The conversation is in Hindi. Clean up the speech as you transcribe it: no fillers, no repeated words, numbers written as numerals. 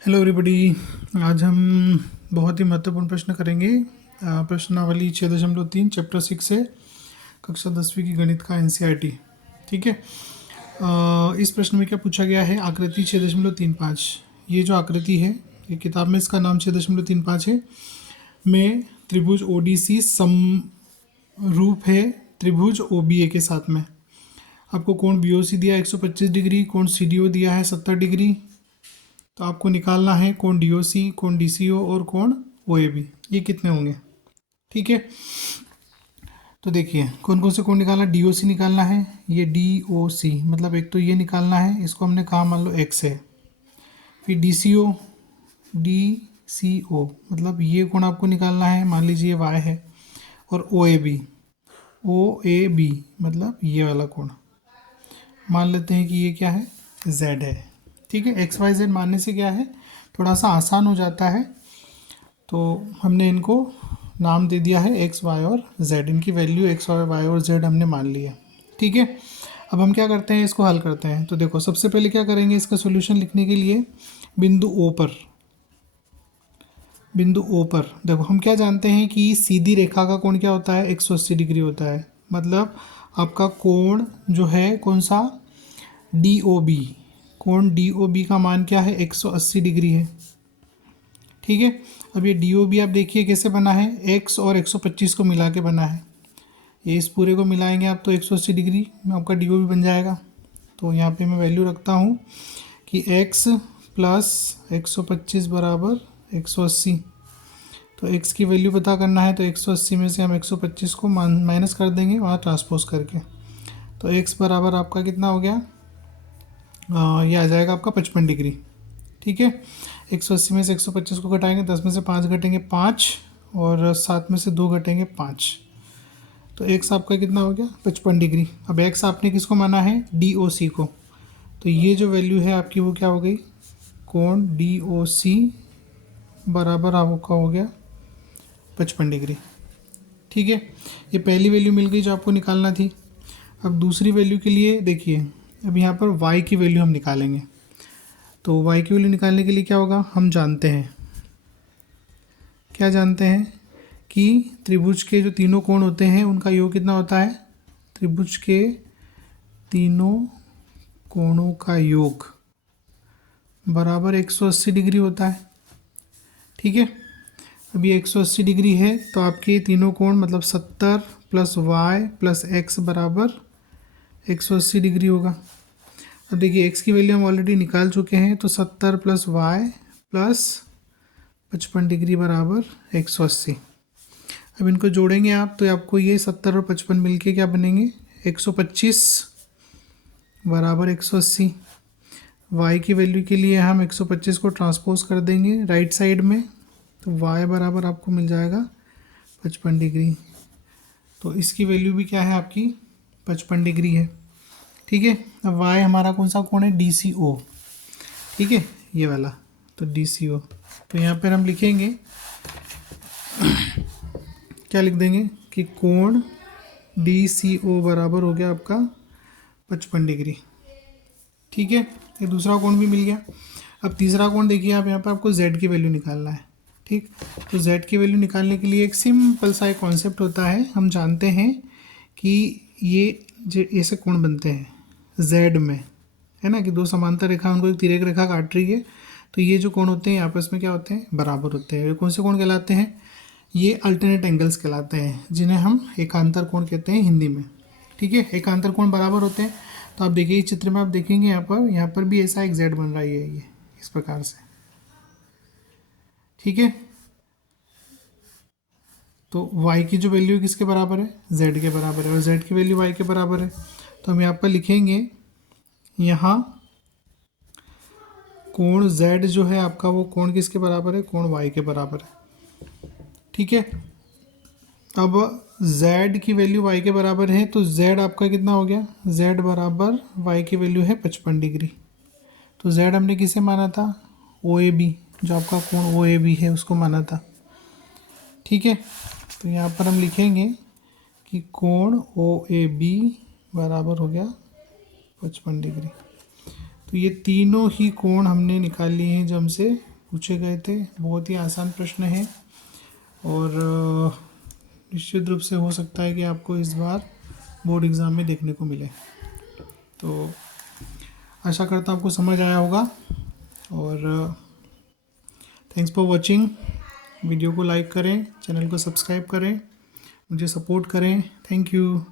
Hello everybody. आज हम बहुत ही महत्वपूर्ण प्रश्न करेंगे। प्रश्नावली 6.3 चैप्टर 6 से कक्षा 10वीं की गणित का एनसीईआरटी। ठीक है। इस प्रश्न में क्या पूछा गया है, आकृति 6.35। ये जो आकृति है, ये किताब में इसका नाम 6.35 है। में त्रिभुज ओडीसी समरूप है त्रिभुज ओबीए के साथ में। आपको कोण बीओसी दिया 125 डिग्री, कोण सीडीओ दिया है 70 डिग्री। तो आपको निकालना है कोण डीओसी, कोण डीसीओ और कोण ओएबी, ये कितने होंगे। ठीक है। तो देखिए कौन कौन से कोण निकालना है। डीओसी निकालना है, ये डीओसी मतलब एक तो ये निकालना है, इसको हमने कहा मान लो एक्स है। फिर डीसीओ, डीसीओ मतलब ये कोण आपको निकालना है, मान लीजिए वाई है। और ओएबी, ओएबी मतलब ये वाला कोण मान लेते हैं कि ये क्या है, जेड है। ठीक है। एक्स वाई जेड मानने से क्या है, थोड़ा सा आसान हो जाता है। तो हमने इनको नाम दे दिया है एक्स वाई और जेड, इनकी वैल्यू एक्स वाई और जेड हमने मान ली है। ठीक है। अब हम क्या करते हैं, इसको हल करते हैं। तो देखो सबसे पहले क्या करेंगे, इसका सॉल्यूशन लिखने के लिए बिंदु ओ पर, बिंदु ओ पर देखो हम क्या जानते हैं कि सीधी रेखा का कोण क्या होता है, 180 डिग्री होता है। मतलब आपका कोण जो है कौन सा, डी ओ बी, कोण डी ओ बी का मान क्या है, 180 डिग्री है। ठीक है। अब ये डी ओ बी आप देखिए कैसे बना है, एक्स और 125 को मिला के बना है। ये इस पूरे को मिलाएंगे आप तो 180 डिग्री में आपका डी ओ बी बन जाएगा। तो यहाँ पे मैं वैल्यू रखता हूँ कि x प्लस 125 बराबर 180। तो x की वैल्यू पता करना है तो 180 में से हम 125 को माइनस कर देंगे वहाँ ट्रांसपोज करके। तो x बराबर आपका कितना हो गया, ये आ जाएगा आपका 55 डिग्री। ठीक है। 180 में से 125 को घटाएंगे, 10 में से 5 घटेंगे 5 और 7 में से 2 घटेंगे 5। तो एक्स आपका कितना हो गया, 55 डिग्री। अब एक्स आपने किसको माना है, डी ओ सी को। तो ये जो वैल्यू है आपकी वो क्या हो गई, कोण डी ओ सी बराबर आपका हो गया 55 डिग्री। ठीक है। ये पहली वैल्यू मिल गई जो आपको निकालना थी। अब दूसरी वैल्यू के लिए देखिए, अब यहाँ पर y की वैल्यू हम निकालेंगे। तो y की वैल्यू निकालने के लिए क्या होगा, हम जानते हैं, क्या जानते हैं कि त्रिभुज के जो तीनों कोण होते हैं उनका योग कितना होता है, त्रिभुज के तीनों कोणों का योग बराबर 180 डिग्री होता है। ठीक है। अब ये 180 डिग्री है तो आपके तीनों कोण मतलब 70 प्लस वाई प्लस एक्स बराबर 180 डिग्री होगा। अब देखिए एक्स की वैल्यू हम ऑलरेडी निकाल चुके हैं, तो 70 प्लस वाई प्लस 55 डिग्री बराबर 180। अब इनको जोड़ेंगे आप तो आपको ये 70 और 55 मिलके क्या बनेंगे, 125 बराबर 180। वाई की वैल्यू के लिए हम 125 को ट्रांसपोज कर देंगे राइट साइड में, तो वाई बराबर आपको मिल जाएगा 55 डिग्री। तो इसकी वैल्यू भी क्या है आपकी 55 डिग्री है। ठीक है। अब वाई हमारा कौन सा कोण है, डी सी ओ। ठीक है, ये वाला, तो डी सी ओ। तो यहाँ पर हम लिखेंगे क्या लिख देंगे कि कोण डी सी ओ बराबर हो गया आपका 55 डिग्री। ठीक है। ये दूसरा कोण भी मिल गया। अब तीसरा कोण देखिए आप, यहाँ पर आपको z की वैल्यू निकालना है। ठीक। तो z की वैल्यू निकालने के लिए एक सिंपल सा एक कॉन्सेप्ट होता है। हम जानते हैं कि ये जो ऐसे कोण बनते हैं z में, है ना, कि दो समांतर रेखा उनको एक तिर्यक रेखा काट रही है। तो ये जो कोण होते हैं आपस में क्या होते हैं, बराबर होते हैं। ये कौन से कोण कहलाते हैं, ये अल्टरनेट एंगल्स कहलाते हैं, जिन्हें हम एकांतर कोण कहते हैं हिंदी में। ठीक है। एकांतर कोण बराबर होते हैं। तो आप देखिए इस चित्र में आप देखेंगे यहाँ पर भी ऐसा एक जेड बन रहा है, ये इस प्रकार से। ठीक है। तो y की जो वैल्यू किसके बराबर है, z के बराबर है, और z की वैल्यू y के बराबर है। तो हम यहाँ पर लिखेंगे, यहाँ कोण z जो है आपका वो कोण किसके बराबर है, कोण y के बराबर है। ठीक है। अब z की वैल्यू y के बराबर है, तो z आपका कितना हो गया, z बराबर y की वैल्यू है 55 डिग्री। तो z हमने किसे माना था, ओ ए बी, जो आपका कोण ओ ए बी है उसको माना था। ठीक है। तो यहाँ पर हम लिखेंगे कि कोण ओ ए बी बराबर हो गया 55 डिग्री। तो ये तीनों ही कोण हमने निकाल लिए हैं जो हमसे पूछे गए थे। बहुत ही आसान प्रश्न है और निश्चित रूप से हो सकता है कि आपको इस बार बोर्ड एग्ज़ाम में देखने को मिले। तो आशा करता हूँ आपको समझ आया होगा और थैंक्स फॉर वॉचिंग। वीडियो को लाइक करें, चैनल को सब्सक्राइब करें, मुझे सपोर्ट करें। Thank you.